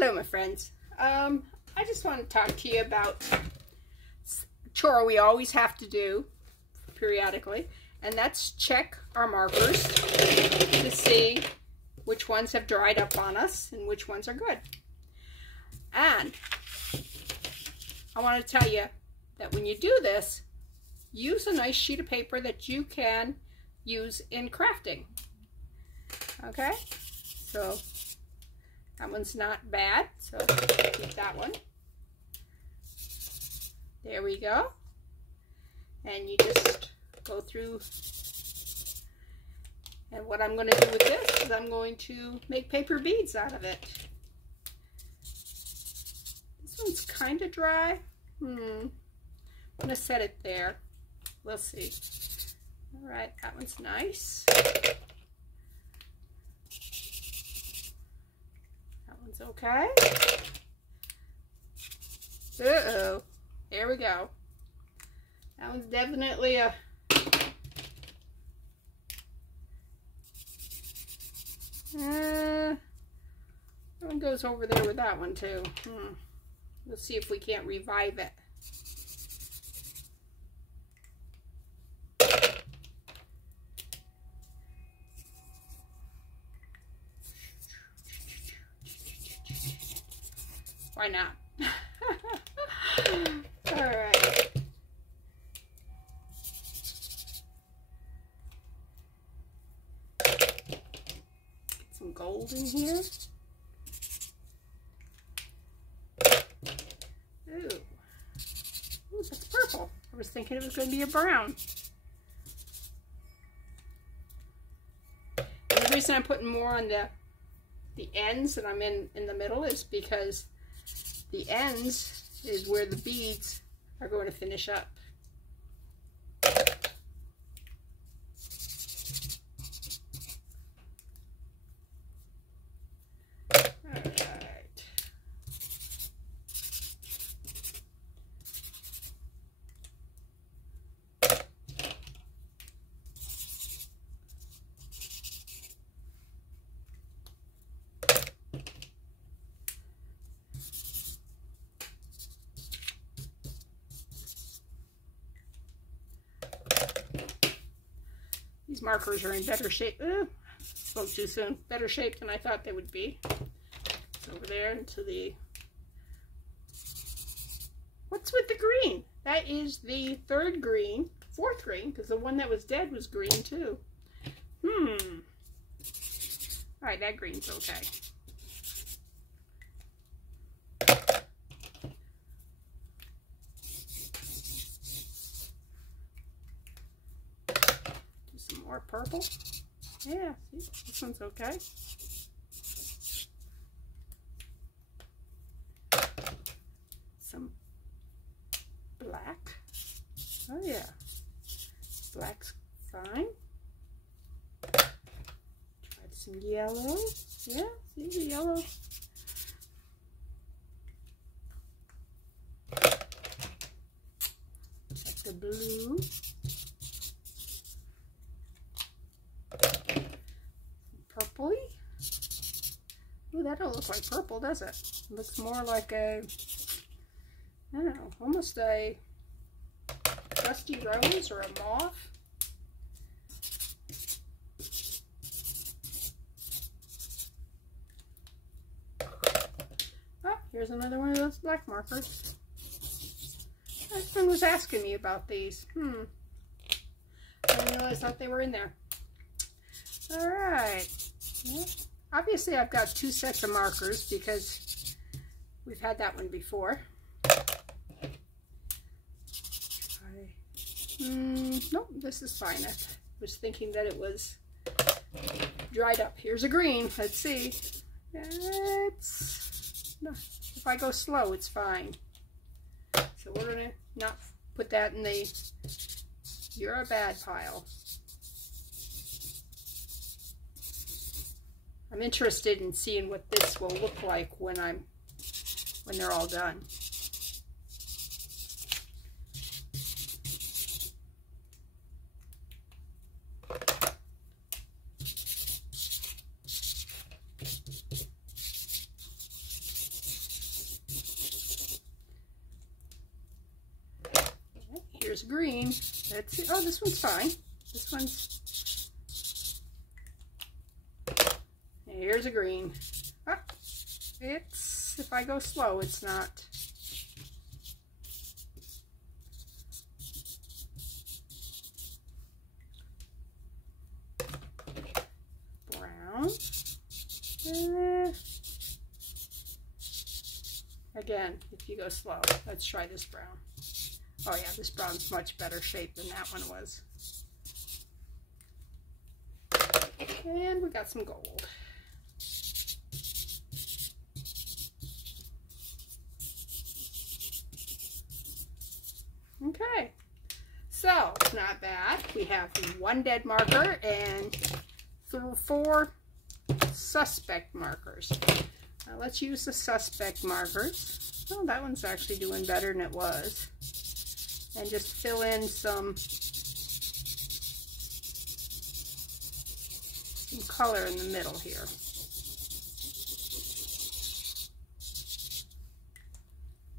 Hello, my friends. I just want to talk to you about a chore we always have to do periodically, and that's check our markers to see which ones have dried up on us and which ones are good. And I want to tell you that when you do this, use a nice sheet of paper that you can use in crafting. Okay? So that one's not bad, so keep that one. There we go. And you just go through. And what I'm going to do with this is I'm going to make paper beads out of it. This one's kind of dry. I'm going to set it there. We'll see. All right, that one's nice. Okay. Uh-oh. There we go. That one's definitely a... that one goes over there with that one too. We'll see if we can't revive it. Why not? All right. Get some gold in here. Ooh. Ooh, that's purple. I was thinking it was going to be a brown. And the reason I'm putting more on the ends and I'm in the middle is because the ends is where the beads are going to finish up. All right. These markers are in better shape. Spoke too soon. Better shape than I thought they would be. It's over there into the... What's with the green? That is the third green. Fourth green, because the one that was dead was green too. Alright, that green's okay. More purple. Yeah, see, this one's okay. Some black. Oh yeah, black's fine. Try some yellow. Yeah, see the yellow. Like the blue. Purpley. Ooh, that don't look like purple, does it? It looks more like a, I don't know, almost a dusty rose or a mauve. Oh, here's another one of those black markers. My husband was asking me about these. I didn't realize that they were in there. All right. Yeah. Obviously, I've got two sets of markers because we've had that one before. Nope, this is fine. I was thinking that it was dried up. Here's a green. Let's see. No, if I go slow, it's fine. So we're going to not put that in the you're a bad pile. I'm interested in seeing what this will look like when they're all done. here's green. Let's see. Oh, this one's fine. This one's... Here's a green. Ah, it's... If I go slow, it's not... Brown. Again, if you go slow. Let's try this brown. Oh yeah, this brown's much better shape than that one was. And we got some gold. Okay, so it's not bad. We have one dead marker and 4 suspect markers. Now let's use the suspect markers. Oh, that one's actually doing better than it was. And just fill in some color in the middle here.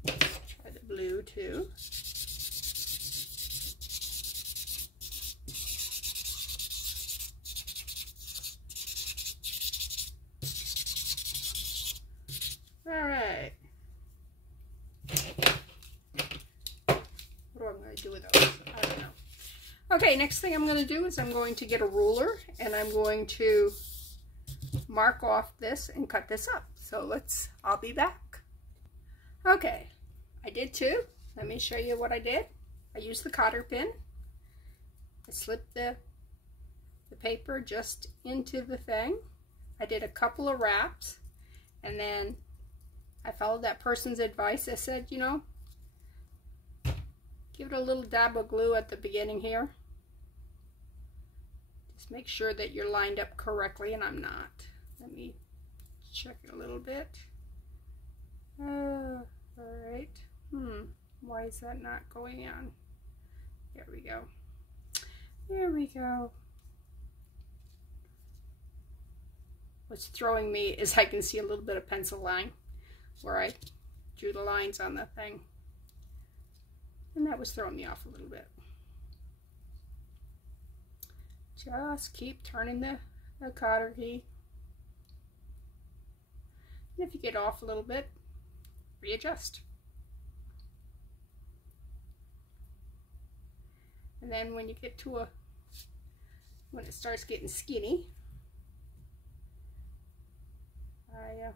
Try the blue too. All right. What am I going to do with those? I don't know. Okay, next thing I'm going to do is I'm going to get a ruler and I'm going to mark off this and cut this up. So I'll be back. Okay, I did too. Let me show you what I did. I used the cotter pin. I slipped the paper just into the thing. I did a couple of wraps and then I followed that person's advice. I said, you know, give it a little dab of glue at the beginning here. Just make sure that you're lined up correctly, and I'm not. Let me check it a little bit. All right. Why is that not going on? There we go. There we go. What's throwing me is I can see a little bit of pencil line where I drew the lines on the thing. And that was throwing me off a little bit. Just keep turning the cotter key. And if you get off a little bit, readjust. And then when you get to when it starts getting skinny, I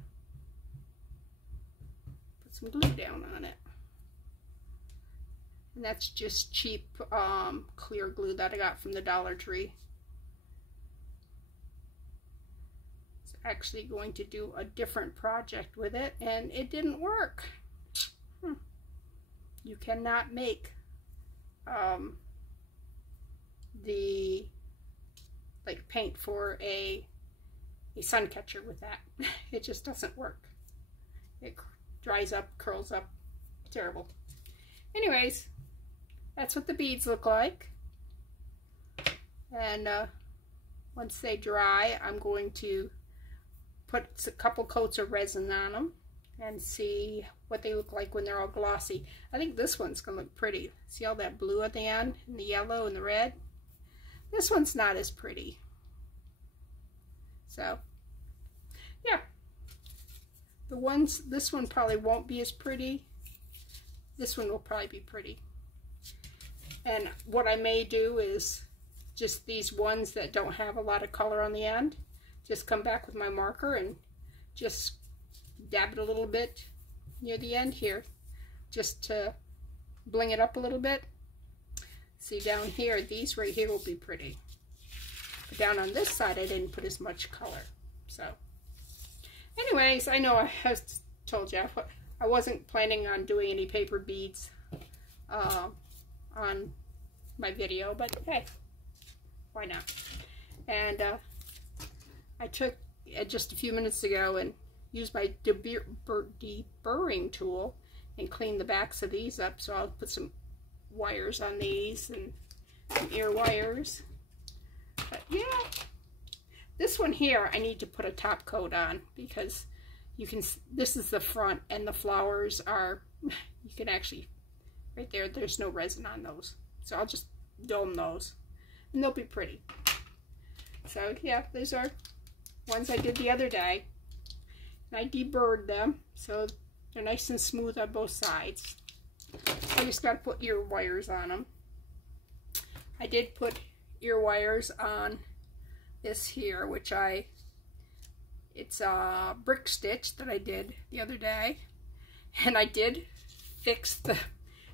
put some glue down on it. And that's just cheap clear glue that I got from the Dollar Tree. It's actually going to do a different project with it, and it didn't work. You cannot make the paint for a sun catcher with that. It just doesn't work. It dries up, curls up, terrible. Anyways, that's what the beads look like. And once they dry, I'm going to put a couple coats of resin on them and see what they look like when they're all glossy. I think this one's gonna look pretty. See all that blue at the end and the yellow and the red? This one's not as pretty. So, yeah. This one probably won't be as pretty. This one will probably be pretty. And what I may do is just these ones that don't have a lot of color on the end, just come back with my marker and just dab it a little bit near the end here, just to bling it up a little bit. See down here, these right here will be pretty. But down on this side, I didn't put as much color. So, anyways, I know I have told you I wasn't planning on doing any paper beads on my video, but hey, why not? And I took just a few minutes ago and used my deburring tool and cleaned the backs of these up. So I'll put some wires on these and some ear wires. But yeah, this one here I need to put a top coat on because you can. This is the front, and the flowers are. You can actually, right there. There's no resin on those. So I'll just dome those, and they'll be pretty. So yeah, these are ones I did the other day. And I deburred them, so they're nice and smooth on both sides. I just got to put ear wires on them. I did put ear wires on this here, which it's a brick stitch that I did the other day. And I did fix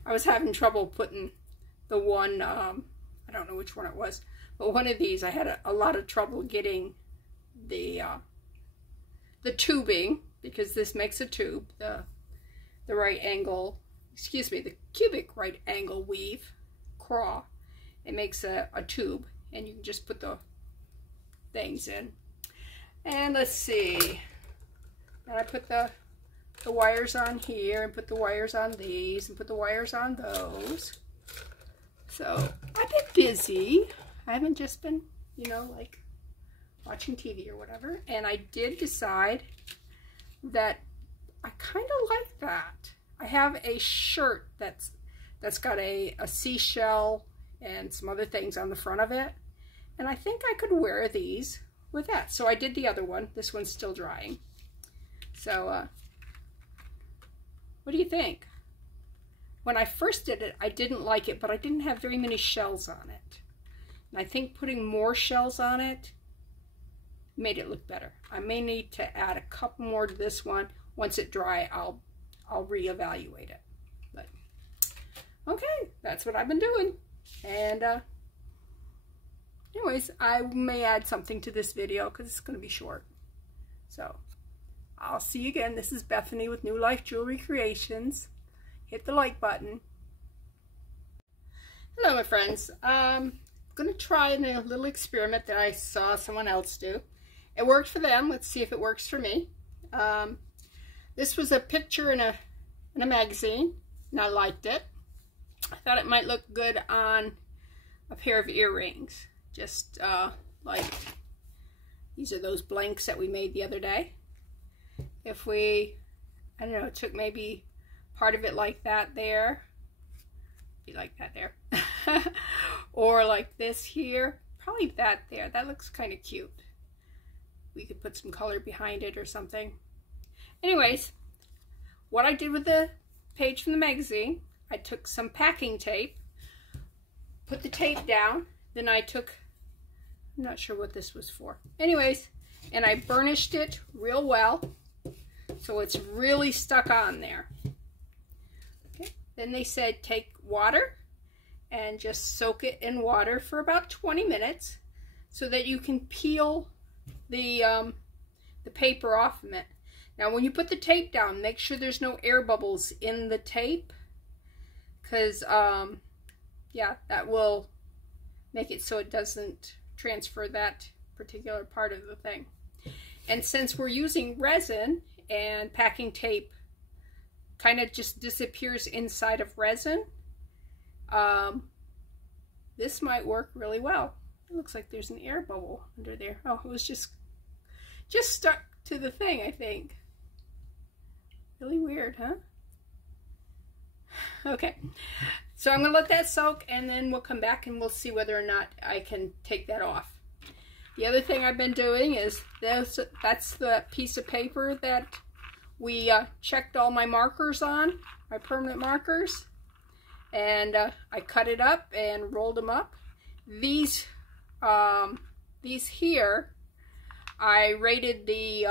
I was having trouble putting the one, I don't know which one it was, but one of these I had a lot of trouble getting the tubing, because this makes a tube, the right angle, excuse me, the cubic right angle weave craw. It makes a tube, and you can just put the things in. And let's see, and I put the wires on here, and put the wires on these, and put the wires on those. So I've been busy. I haven't just been, you know, like watching TV or whatever. And I did decide that I kind of like that. I have a shirt that's got a seashell and some other things on the front of it. And I think I could wear these with that. So I did the other one. This one's still drying. So, what do you think? When I first did it, I didn't like it, but I didn't have very many shells on it. And I think putting more shells on it made it look better. I may need to add a couple more to this one. Once it dry, I'll reevaluate it. But okay, that's what I've been doing. And anyways, I may add something to this video because it's going to be short. So I'll see you again. This is Bethany with New Life Jewelry Creations. Hit the like button. Hello, my friends. I'm going to try a little experiment that I saw someone else do. It worked for them. Let's see if it works for me. This was a picture in a magazine, and I liked it. I thought it might look good on a pair of earrings. Just like these are those blanks that we made the other day. If we, I don't know, took maybe part of it like that there, be like that there, or like this here, probably that there. That looks kind of cute. We could put some color behind it or something. Anyways, what I did with the page from the magazine, I took some packing tape, put the tape down, then I took, I'm not sure what this was for. Anyways, and I burnished it real well, so it's really stuck on there. Okay. Then they said take water and just soak it in water for about 20 minutes so that you can peel the paper off of it. Now when you put the tape down, make sure there's no air bubbles in the tape, because yeah, that will make it so it doesn't transfer that particular part of the thing. And since we're using resin, and packing tape kind of just disappears inside of resin, this might work really well. It looks like there's an air bubble under there. Oh, it was just stuck to the thing, I think. Really weird, huh? Okay, so I'm gonna let that soak, and then we'll come back and we'll see whether or not I can take that off. The other thing I've been doing is this, that's the piece of paper that we checked all my markers on, my permanent markers, and I cut it up and rolled them up. These here, I rated the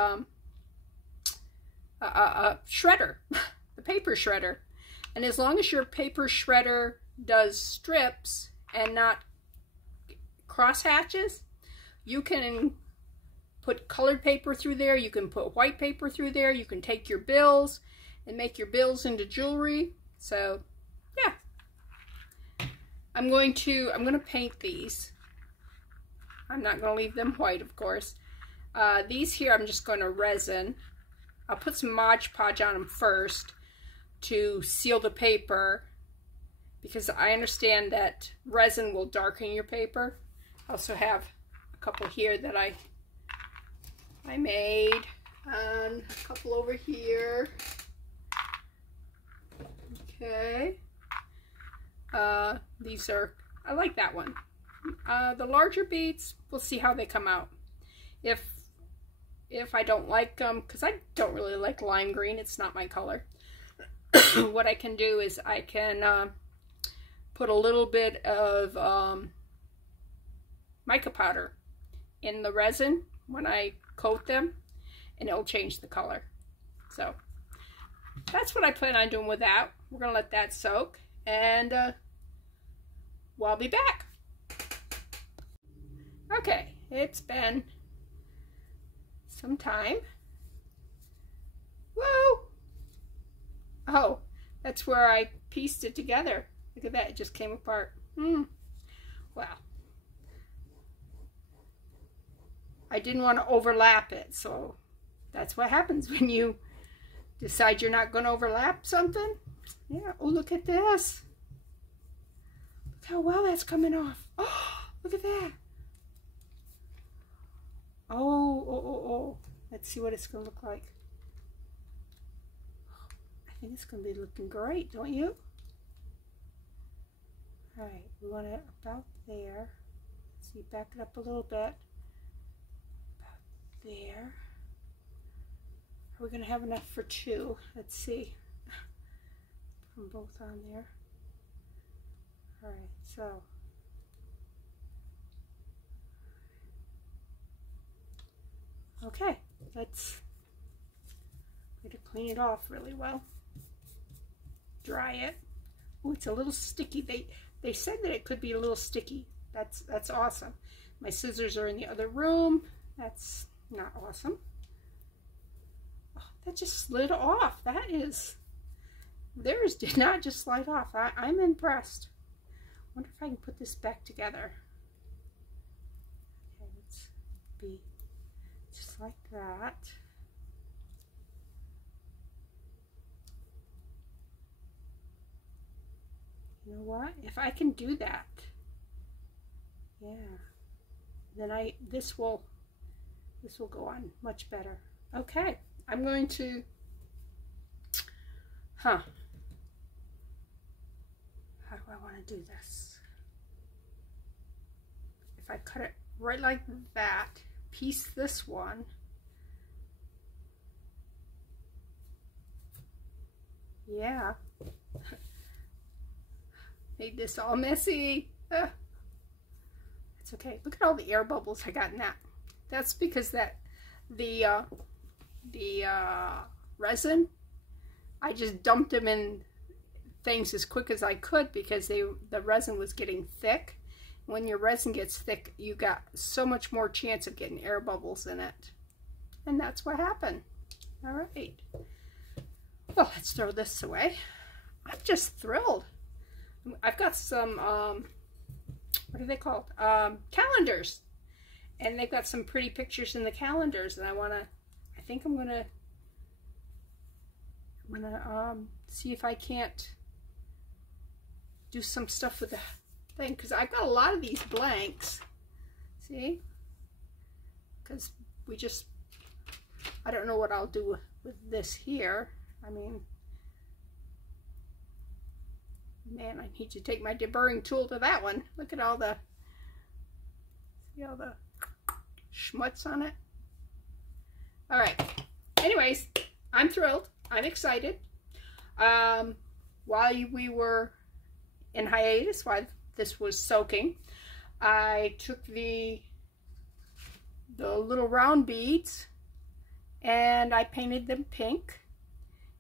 shredder, the paper shredder. And as long as your paper shredder does strips and not cross hatches, you can put colored paper through there, you can put white paper through there, you can take your bills and make your bills into jewelry. So yeah, I'm going to paint these. I'm not going to leave them white, of course. These here I'm just going to resin. I'll put some Mod Podge on them first to seal the paper, because I understand that resin will darken your paper. I also have a couple here that I made, and a couple over here. Okay. These are, I like that one. The larger beads, we'll see how they come out. If I don't like them, because I don't really like lime green, it's not my color. What I can do is I can put a little bit of mica powder in the resin when I coat them, and it'll change the color. So that's what I plan on doing with that. We're gonna let that soak, and well, I'll be back. Okay, it's been some time. Whoa! Oh, that's where I pieced it together. Look at that, it just came apart. Wow. I didn't want to overlap it, so that's what happens when you decide you're not going to overlap something. Yeah, oh, look at this. Look how well that's coming off. Oh, look at that. Oh. Let's see what it's going to look like. I think it's going to be looking great, don't you? All right, we want it about there. Let's see, back it up a little bit. About there. Are we going to have enough for two? Let's see. Put them both on there. All right, so. Okay, let's clean it off really well. Dry it. Oh, it's a little sticky. They said that it could be a little sticky. That's awesome. My scissors are in the other room. That's not awesome. Oh, that just slid off. Theirs did not just slide off. I'm impressed. Wonder if I can put this back together. Okay, let's be just like that. You know what? If I can do that, yeah, then this will go on much better. Okay, I'm going to, how do I want to do this? If I cut it right like that, piece this one, yeah. Made this all messy. It's okay. Look at all the air bubbles I got in that. That's because the resin, I just dumped them in things as quick as I could because the resin was getting thick. When your resin gets thick, you got so much more chance of getting air bubbles in it. And that's what happened. All right. Well, let's throw this away. I'm just thrilled. I've got some, what are they called? Calendars. And they've got some pretty pictures in the calendars. And I think I'm gonna see if I can't do some stuff with the thing. Because I've got a lot of these blanks. See? Because I don't know what I'll do with this here. I mean, man, I need to take my deburring tool to that one. Look at all the, see all the schmutz on it? All right. Anyways, I'm thrilled. I'm excited. While we were in hiatus, while this was soaking, I took the little round beads and I painted them pink.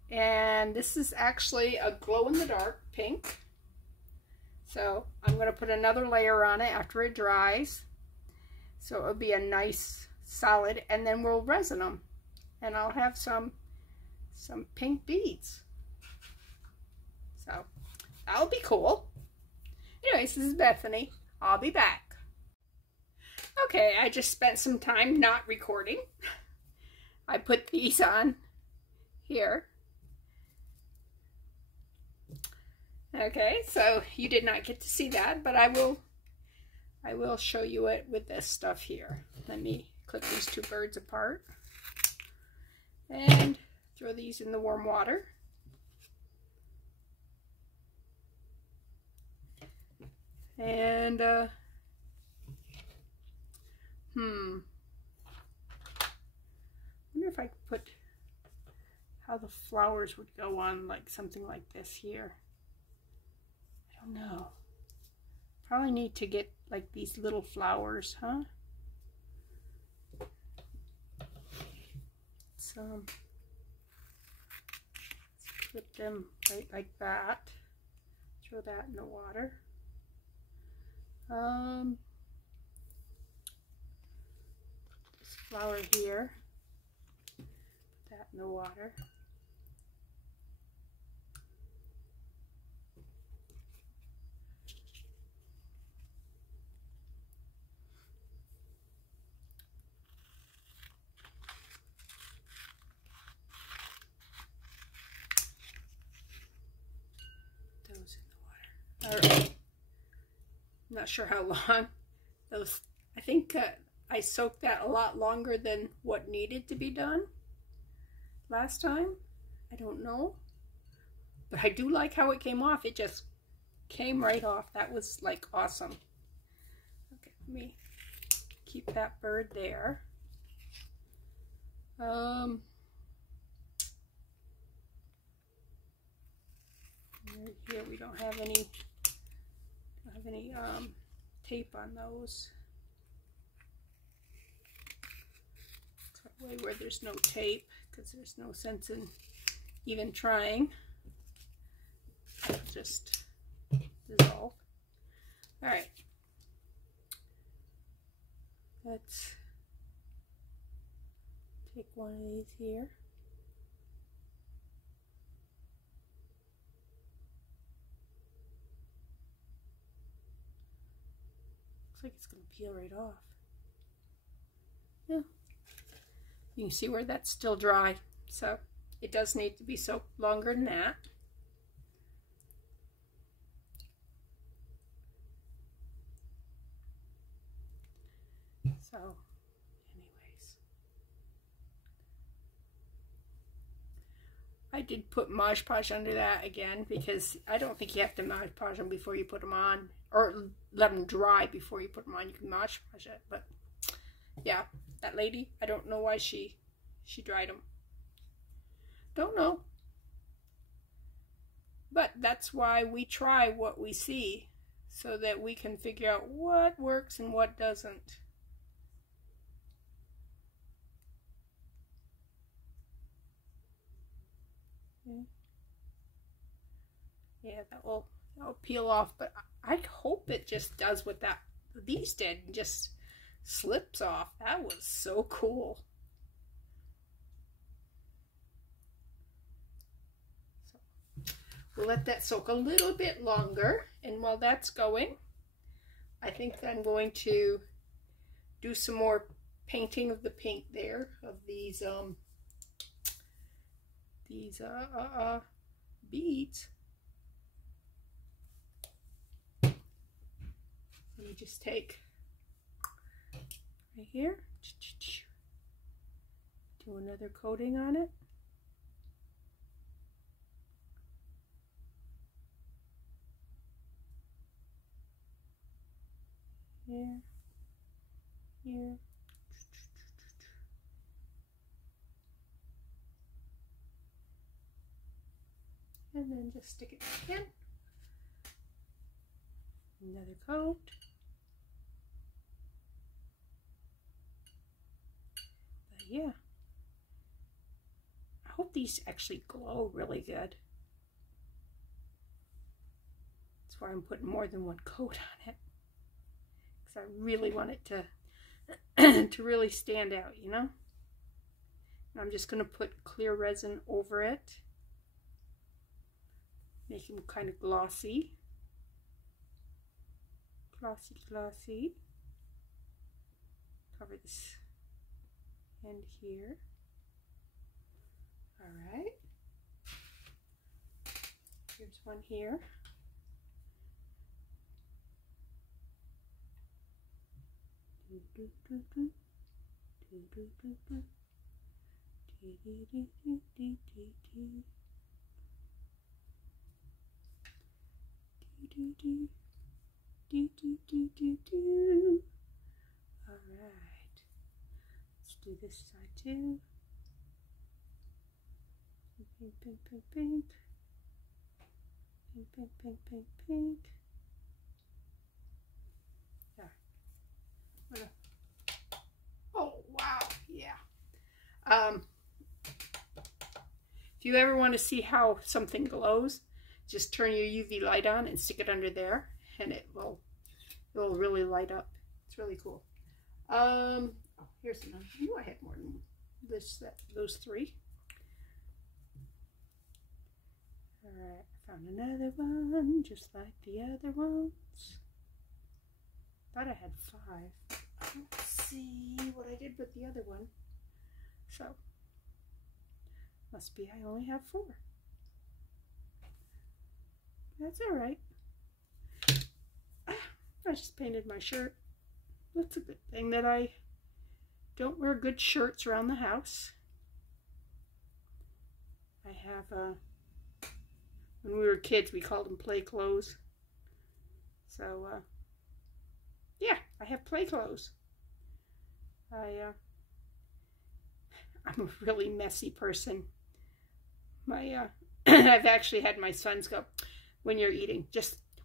And this is actually a glow-in-the-dark pink. So I'm going to put another layer on it after it dries. So it'll be a nice solid, and then we'll resin them. And I'll have some pink beads. So that'll be cool. Anyways, this is Bethany. I'll be back. Okay, I just spent some time not recording. I put these on here. Okay, so you did not get to see that, but I will show you it with this stuff here. Let me clip these two birds apart and throw these in the warm water. And wonder if I could put how the flowers would go on, like something like this here. I don't know. Probably need to get like these little flowers, huh? So let's flip them right like that. Throw that in the water. This flower here. Put that in the water. Those in the water. All right. I'm not sure how long those. I think I soaked that a lot longer than what needed to be done last time. I don't know, but I do like how it came off. It just came right off. That was like awesome. Okay, let me keep that bird there. Right here we don't have any tape on those. That way where there's no tape, because there's no sense in even trying. It'll just dissolve. All right. Let's take one of these here. Looks like it's going to peel right off. Yeah. You can see where that's still dry, so it does need to be soaked longer than that. So, anyways, I did put Mod Podge under that again because I don't think you have to Mod Podge them before you put them on, or let them dry before you put them on. You can Mod Podge it, but yeah, that lady, I don't know why she dried them. Don't know. But that's why we try what we see, so that we can figure out what works and what doesn't. Yeah, that'll peel off, but I hope it just does what these did and just slips off. That was so cool. So we'll let that soak a little bit longer, and while that's going, I think I'm going to do some more painting of the pink there, of these beads. Let me just take right here, do another coating on it. Here, here. And then just stick it back in. Another coat. But yeah, I hope these actually glow really good. That's why I'm putting more than one coat on it, because I really want it to to really stand out, you know. And I'm just going to put clear resin over it, make them kind of glossy. Glossy. Cover this end here. All right. Here's one here. Do, do, do, do, do. All right. Let's do this side too. Pink, pink, pink, pink. Pink, pink, pink, pink, pink. There. Oh, wow. Yeah. If you ever want to see how something glows, just turn your UV light on and stick it under there, and it will really light up. It's really cool. Oh, here's another. I knew I had more than those three. All right, I found another one just like the other ones. Thought I had 5. Let's see what I did with the other one. So, must be I only have 4. That's all right. I just painted my shirt. That's a good thing that I don't wear good shirts around the house. I have, when we were kids, we called them play clothes. So, yeah, I have play clothes. I'm a really messy person. I've actually had my sons go, when you're eating,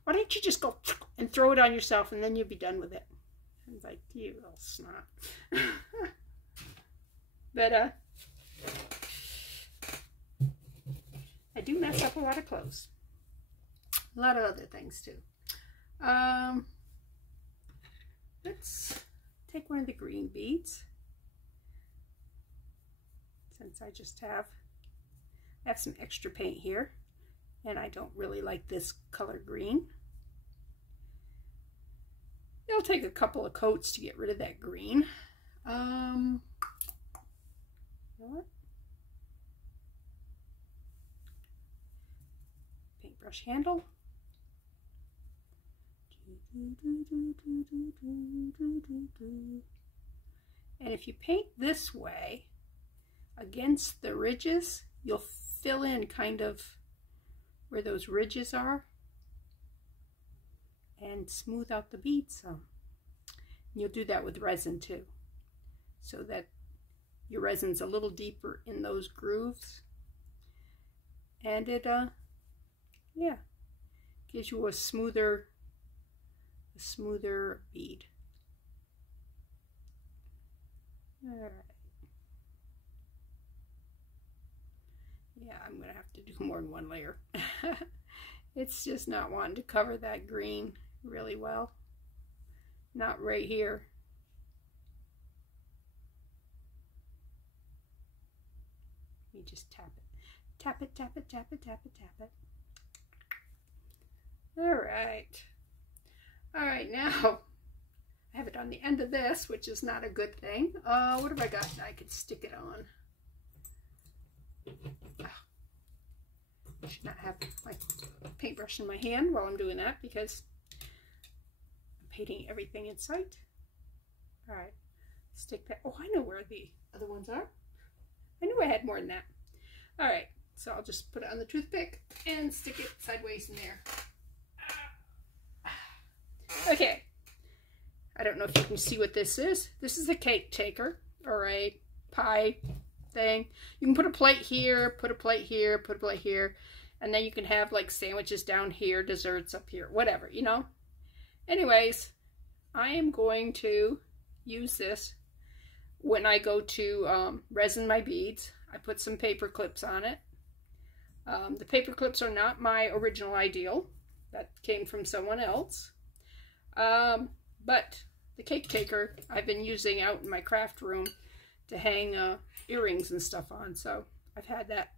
why don't you just go and throw it on yourself and then you'll be done with it. I was like, you little snot. But, I do mess up a lot of clothes. A lot of other things too. Let's take one of the green beads. Since I just have some extra paint here, and I don't really like this color green. It'll take a couple of coats to get rid of that green. You know what? Paintbrush handle. And if you paint this way against the ridges, you'll fill in kind of where those ridges are and smooth out the beads some. And you'll do that with resin too, so that your resin's a little deeper in those grooves, and it yeah, gives you a smoother bead. All right. Yeah, I'm gonna have to do more than one layer. It's just not wanting to cover that green really well. Not right here. Let me just tap it. Tap it, tap it, tap it, tap it, tap it. All right. All right, now I have it on the end of this, which is not a good thing. What have I got that I could stick it on? I should not have my paintbrush in my hand while I'm doing that because I'm painting everything in sight. All right, stick that. Oh, I know where the other ones are. I knew I had more than that. All right, so I'll just put it on the toothpick and stick it sideways in there. Okay, I don't know if you can see what this is. This is a cake taker or a pie thing. You can put a plate here, put a plate here, put a plate here, and then you can have like sandwiches down here, desserts up here, whatever, you know. Anyways, I am going to use this when I go to resin my beads. I put some paper clips on it. The paper clips are not my original ideal. That came from someone else. But the cake taker I've been using out in my craft room to hang earrings and stuff on. So I've had that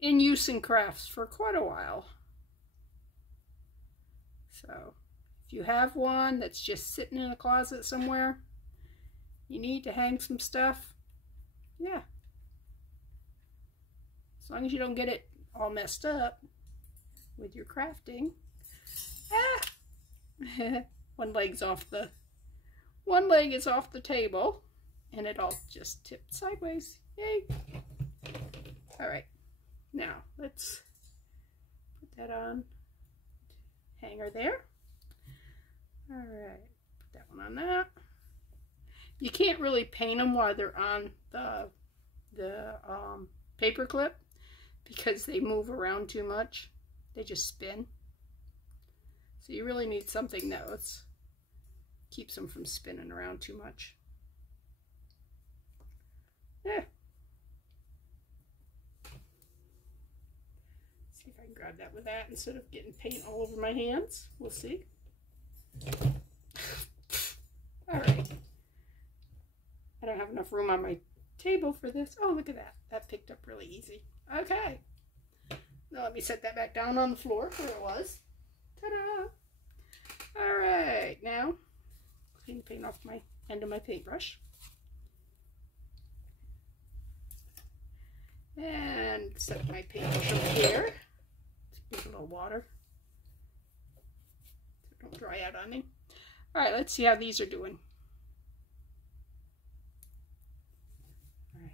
in use in crafts for quite a while. So if you have one that's just sitting in a closet somewhere, you need to hang some stuff, yeah. As long as you don't get it all messed up with your crafting. One leg is off the table, and it all just tipped sideways. Yay! All right, now let's put that on hanger there. All right, put that one on that. You can't really paint them while they're on the paper clip because they move around too much. They just spin. So you really need something that keeps them from spinning around too much. Yeah. See if I can grab that with that instead of getting paint all over my hands. We'll see. All right. I don't have enough room on my table for this. Oh, look at that. That picked up really easy. Okay. Now let me set that back down on the floor where it was. Ta-da! All right, now clean the paint off my end of my paintbrush. And set my paintbrush up here. Just a little water. So don't dry out on me. All right, let's see how these are doing. All right.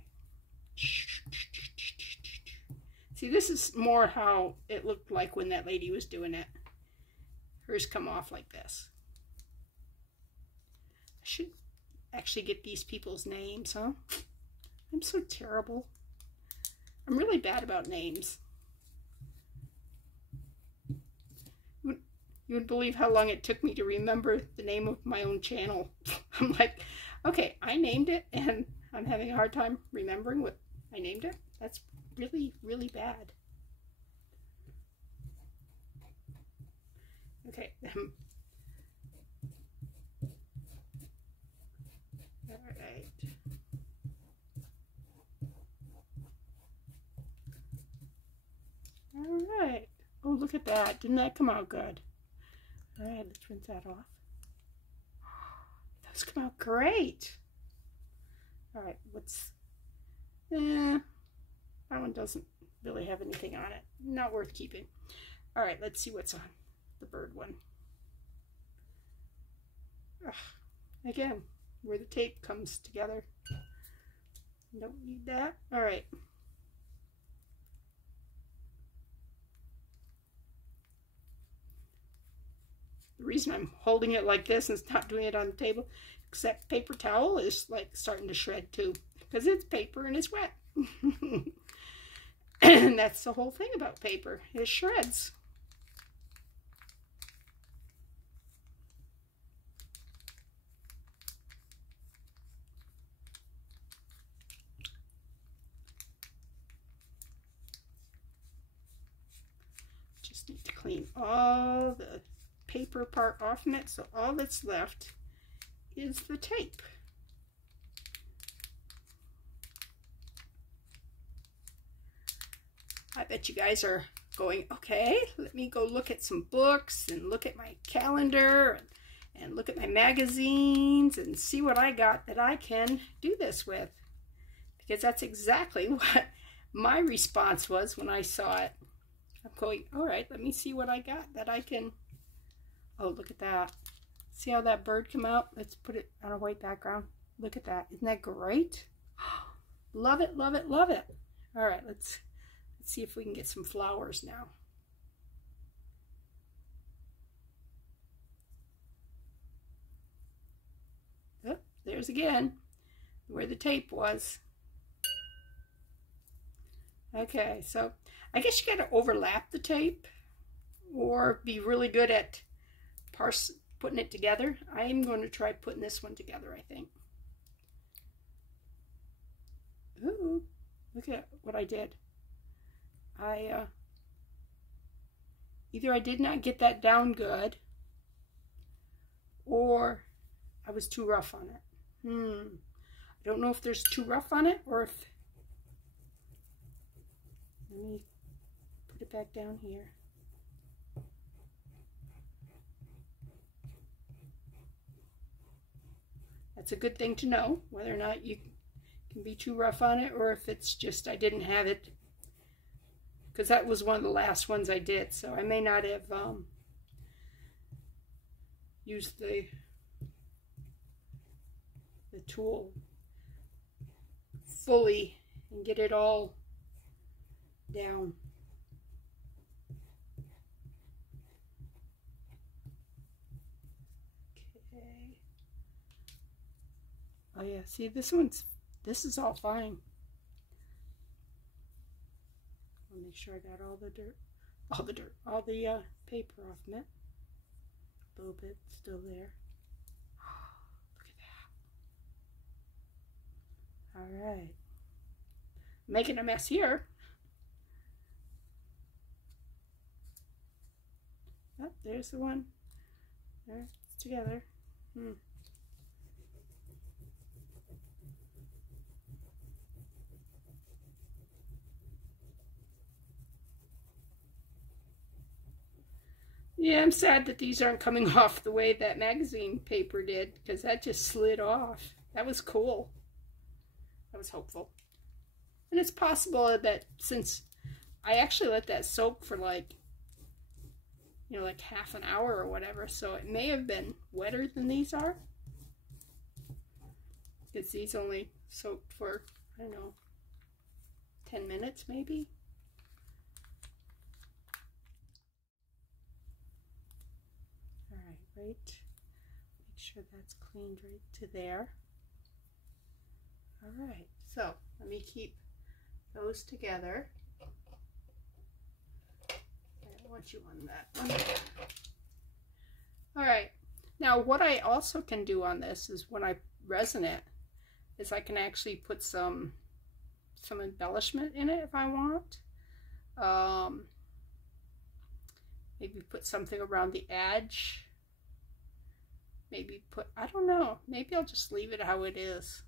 See, this is more how it looked like when that lady was doing it. Hers come off like this. I should actually get these people's names, huh? I'm so terrible. I'm really bad about names. You would believe how long it took me to remember the name of my own channel. I'm like, okay, I named it and I'm having a hard time remembering what I named it. That's really, really bad. Okay. All right. All right. Oh, look at that. Didn't that come out good? All right, let's rinse that off. Those come out great. All right, that one doesn't really have anything on it. Not worth keeping. All right, let's see what's on the bird one. Ugh. Again, where the tape comes together. Don't need that. All right. The reason I'm holding it like this and not doing it on the table, except paper towel is like starting to shred too, because it's paper and it's wet. And that's the whole thing about paper, it shreds. Just need to clean all the paper part off from it, so all that's left is the tape. I bet you guys are going, okay, let me go look at some books and look at my calendar and look at my magazines and see what I got that I can do this with. Because that's exactly what my response was when I saw it. I'm going, all right, let me see what I got that I can. Oh, look at that. See how that bird came out? Let's put it on a white background. Look at that. Isn't that great? Love it, love it, love it. All right, let's see if we can get some flowers now. Oh, there's again where the tape was. Okay, so I guess you got to overlap the tape or be really good at putting it together. I am going to try putting this one together, I think. Ooh, look at what I did. Either I did not get that down good or I was too rough on it. I don't know if there's too rough on it or if... Let me put it back down here. That's a good thing to know, whether or not you can be too rough on it or if it's just I didn't have it. Because that was one of the last ones I did, so I may not have used the tool fully and get it all down. Okay. Oh yeah, see this is all fine. I'll make sure I got all the paper off of it. A little bit still there. Look at that. All right. Making a mess here. Oh, there's the one. There, it's together. Yeah, I'm sad that these aren't coming off the way that magazine paper did, because that just slid off. That was cool. That was hopeful. And it's possible that since I actually let that soak for like, you know, like half an hour or whatever, so it may have been wetter than these are. Because these only soaked for, I don't know, 10 minutes maybe. Right, make sure that's cleaned right to there. All right, so let me keep those together. I don't want you on that one. All right, now what I also can do on this is when I resin it, is I can actually put some embellishment in it if I want. Maybe put something around the edge. Maybe put, I don't know, maybe I'll just leave it how it is.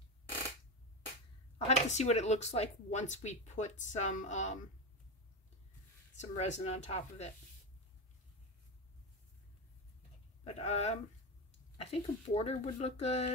I'll have to see what it looks like once we put some resin on top of it. But I think a border would look good.